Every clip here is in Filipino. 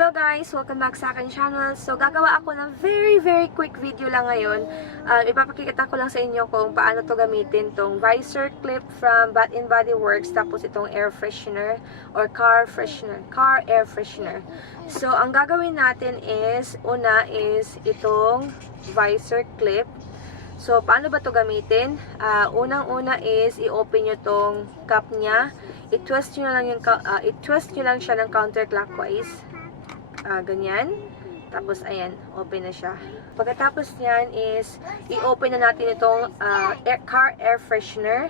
Hello guys! Welcome back sa akin channel. So, gagawa ako ng very quick video lang ngayon. Ipapakikita ko lang sa inyo kung paano to gamitin tong visor clip from Body Works, tapos itong air freshener or car air freshener. So, ang gagawin natin is, una is itong visor clip. So, paano ba to gamitin? Unang-una is i-open nyo tong cap niya. I-twist nyo lang siya ng counterclockwise. Ganyan. Tapos, ayan, open na siya. Pagkatapos niyan is, i-open na natin itong car air freshener.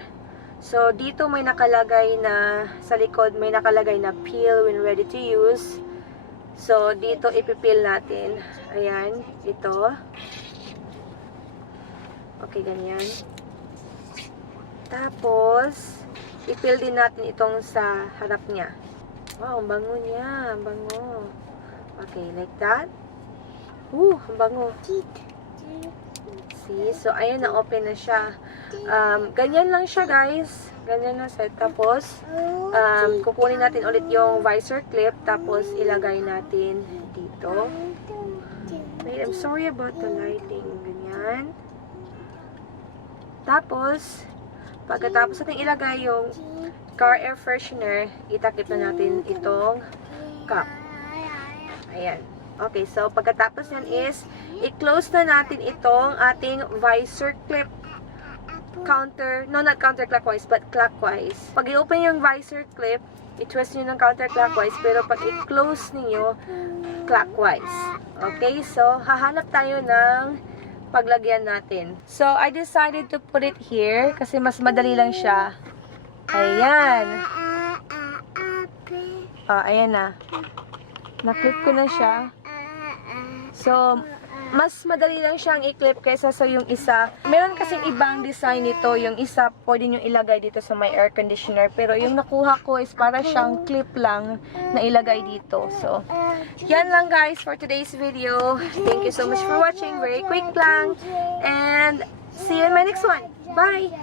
So, dito may nakalagay na, sa likod may nakalagay na peel when ready to use. So, dito ipipil natin. Ayan, ito. Okay, ganyan. Tapos, ipil din natin itong sa harap niya. Wow, ang bango niya. Ang bango. Okay, like that. Ang bango. See? So, ayan, na-open na siya. Ganyan lang siya, guys. Ganyan na siya. Tapos, kukunin natin ulit yung visor clip. Tapos, ilagay natin dito. Wait, I'm sorry about the lighting. Ganyan. Tapos, pagkatapos natin ilagay yung car air freshener, itakip na natin itong cap. Ayan. Okay, so pagkatapos yan is, i-close na natin itong ating visor clip. Not counterclockwise, but clockwise. Pag i-open yung visor clip, i-twist nyo ng counterclockwise, pero pag i-close niyo clockwise. Okay, so hahanap tayo ng paglagyan natin. So, I decided to put it here kasi mas madali lang siya. Ayan. Ayan na. Na-clip ko na siya. So, mas madali lang siyang i-clip kaysa sa yung isa. Meron kasing ibang design nito. Yung isa, pwede nyo ilagay dito sa my air conditioner. Pero yung nakuha ko is para siyang clip lang na ilagay dito. So, yan lang guys for today's video. Thank you so much for watching. Very quick lang. And see you in my next one. Bye!